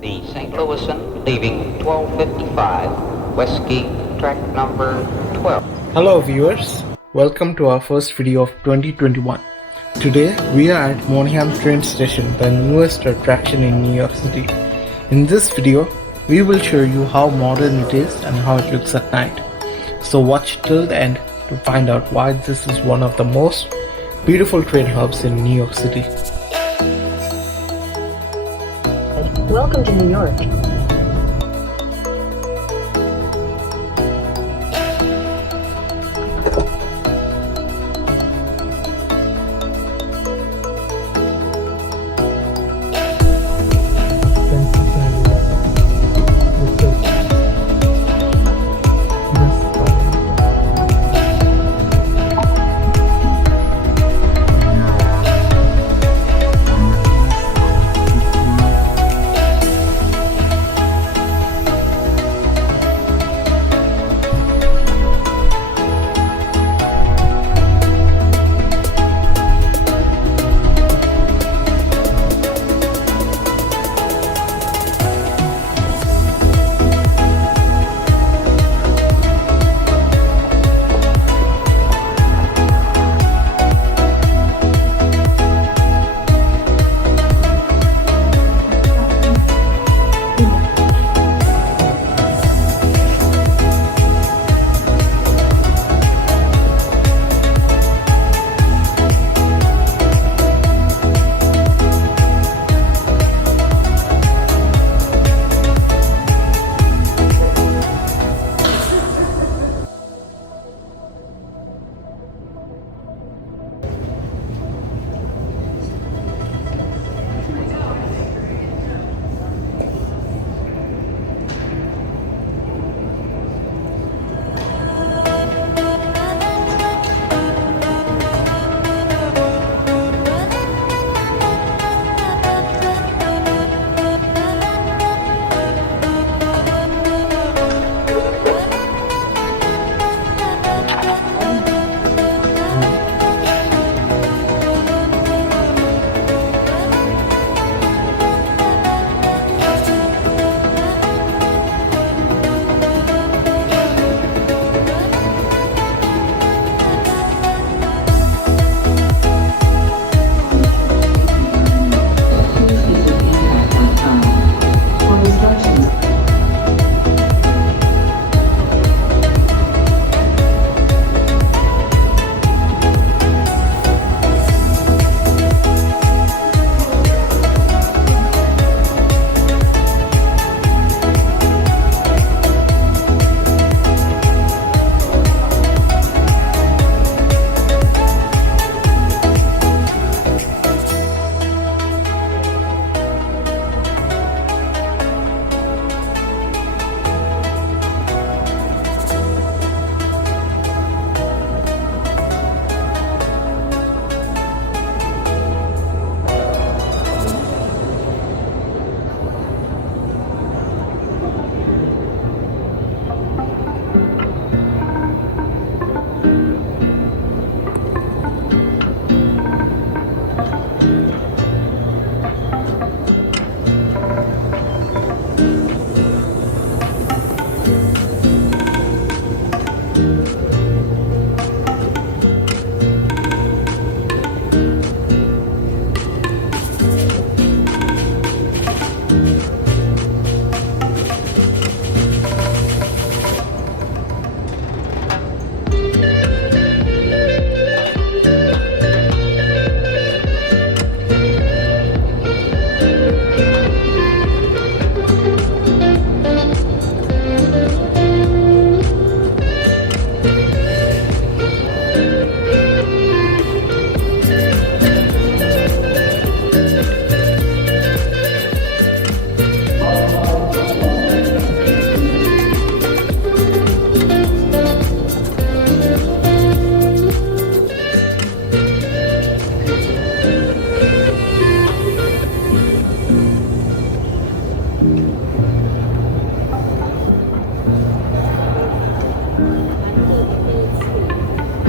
The St. Louisan leaving 12:55, Whiskey, track number 12. Hello viewers, welcome to our first video of 2021. Today we are at Moynihan train station, the newest attraction in New York City. In this video, we will show you how modern it is and how it looks at night. So watch till the end to find out why this is one of the most beautiful train hubs in New York City. Welcome to New York.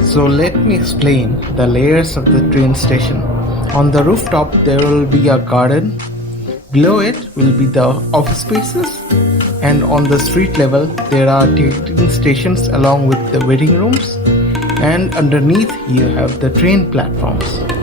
So let me explain the layers of the train station. On the rooftop there will be a garden Below it will be the office spaces, and on the street level there are ticketing stations along with the waiting rooms, and underneath you have the train platforms.